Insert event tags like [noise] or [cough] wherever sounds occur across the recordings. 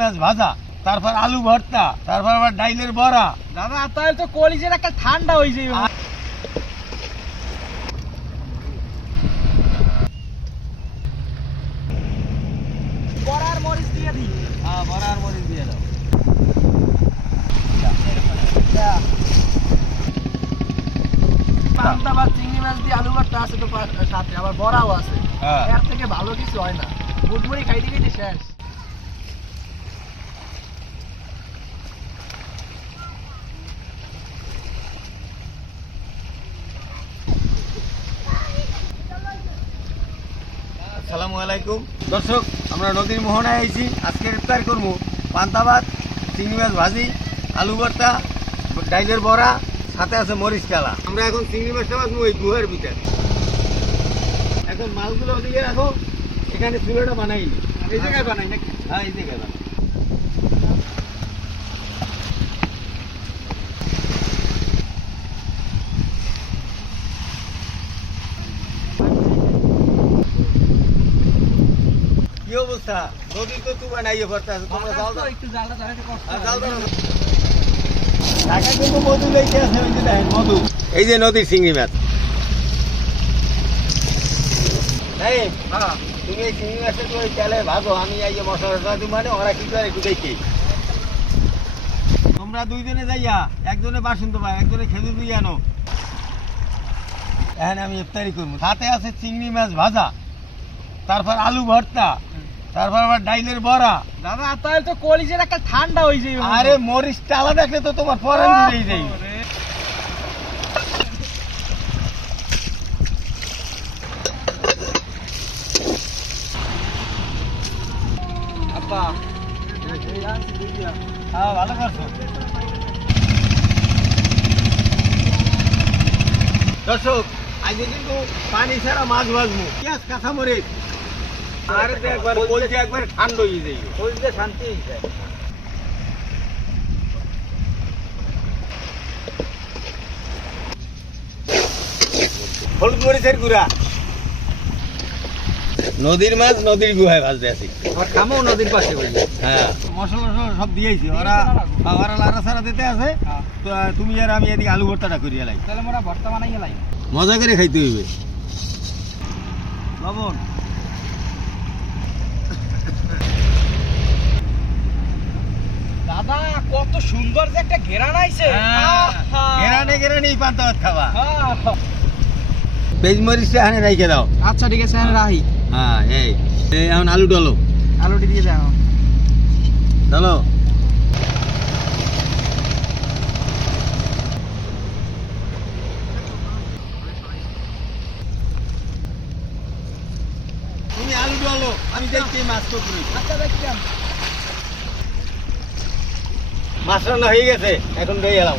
মাছ ভাজা তারপর আলু ভর্তা তারপর আবার ডাইলের বড়া। দাদা তাহলে তো কলিজের একটা ঠান্ডা হয়েছে বড়ার মরিচ দিয়ে দিই। হ্যাঁ বড়া মরিচ দিয়ে দাও। পান্তা বা চিংড়ি মাছ দিয়ে আলু ভর্তা আছে তো সাথে আবার বড়াও আছে। হ্যাঁ। এর থেকে ভালো কিছু হয় না। মুটমুড়ি খাইতে খাইতে শেষ। আসসালামু আলাইকুম। দর্শক আমরা নদীর মোহনায় আইছি। আজকে ইফতার করব পান্তা ভাত চিংড়ি মাছ ভাজি আলু ভর্তা ডাইলের বড়া সাথে আছে মরিচ কালা আমরা এখন চিংড়ি মাছটা ভাজবো এই গুহার ভিতরে। এখন মালগুলো ওদিকে রাখো এখানে চুলোটা বানাইনি এই জায়গায় বানাই নাকি? হ্যাঁ এই জায়গায় বানাই কি অবস্থা? নদীর তো আছে তোমরা যাও দাও একটু জালটা জ্বালাতে কষ্ট আর দাও ঢাকা কিন্তু মধু লেগে আছে ওই যে দেখেন মধু। এই যে নদীর চিংড়ি মাছ। হ্যাঁ। তুমি এই চিংড়ি মাছটা তো ওই তেলে ভাজো আমি এই যে মশলাটা দিই মানে ওরা কি করে একটু দেখি। তোমরা দুইজনে যাইয়া একজনে বাসন্ত পাই একজনে খেজুর দিয়ে আনো। এখন আমি ইফতারি করব। সাথে আছে চিংড়ি মাছ ভাজা তারপর আলু ভর্তা। তারপর আবার ডাইলের বড়া। দাদা তাহলে তো কলিজের একটা ঠান্ডা হয়েছে আরে মরিচটা আলাদা দেখলে তো তোমার পরান দিলেই যাই আব্বা হ্যাঁ ভালো করছ? দর্শক আজকে কিন্তু পানি ছাড়া মাছ ভাজবো। পেঁয়াজ কাঁচা মরিচ আরে তো একবার বলছি একবার ঠান্ডা হয়ে যাই কলিজে শান্তি হয়েছে হলুদ মরিচের গুঁড়া। নদীর মাছ নদীর গুহায় ভাজতে আছি। আর কামও নদীর পাশে হ্যাঁ। মশলা মশলা সব দিয়েছি। ওরা ওরা লাড়া সারা দিতে আছে। তো তুমি আর আমি এদিকে আলু ভর্তাটা করিয়া লাই। তাহলে মোরা ভর্তা বানাই গেলাই মজা করে খাইতে হইবে। লবণ দাদা কত সুন্দর যে একটা ঘেরান আইছে। গেরানে গেরানে পান্তা ভাত খাবা। হ্যাঁ। পেঁয়াজ মরিচটা এখানে রাইখে দাও। আচ্ছা ঠিক আছে রাহি হ্যাঁ এই। এই এখন আলু ডলো। আলুটি দিয়ে দাও। ডলো। তুমি আলু ডলো আমি দেখছি মাছ করি আচ্ছা দেখলাম মাছ রান্না হয়ে গেছে, এখন রয়ে এলাম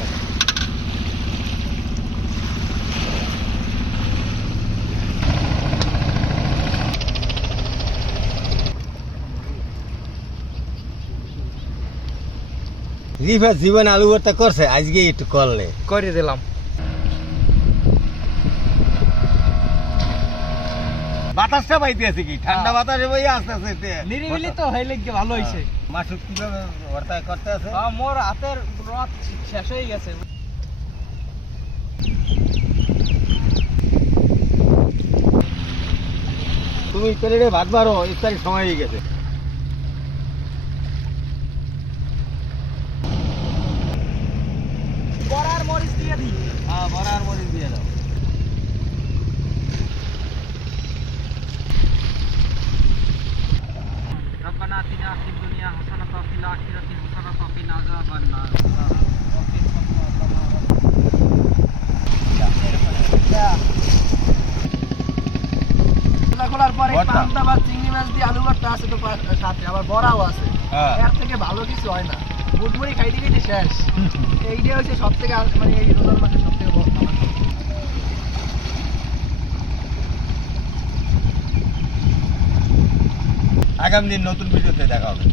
রিফা জীবন আলু ভর্তা করছে, আজকে একটু করলে। করে দিলাম। বাতাসটা পাইতে আছে কি? ঠান্ডা হ্যাঁ। বাতাসে বই আস্তে আস্তে নিরিবিলি তো হইলে কি ভালো হইছে। মাছ কীভাবে ভর্তা করতে আছে? আহ, মোর হাতের রথ শেষ হয়ে গেছে। তুমি প্লেটে ভাত বারো ইফতারির সময় হয়ে গেছে। বড়ার মরিচ দিয়ে দিই। হ্যাঁ বড়া আর মরিচ দিয়ে দাও। ভর্তা। পান্তা চিংড়ি মাছ দিয়ে আলু ভর্তা আছে তো সাথে আবার বড়াও আছে। হ্যাঁ। এর থেকে ভালো কিছু হয় না। মুটমুড়ি খাইতে খাইতে শেষ। [laughs] এইটাই হচ্ছে সব থেকে মানে এই রোজার মাসে সব থেকে বড় আগামী দিন নতুন ভিডিওতে দেখা হবে।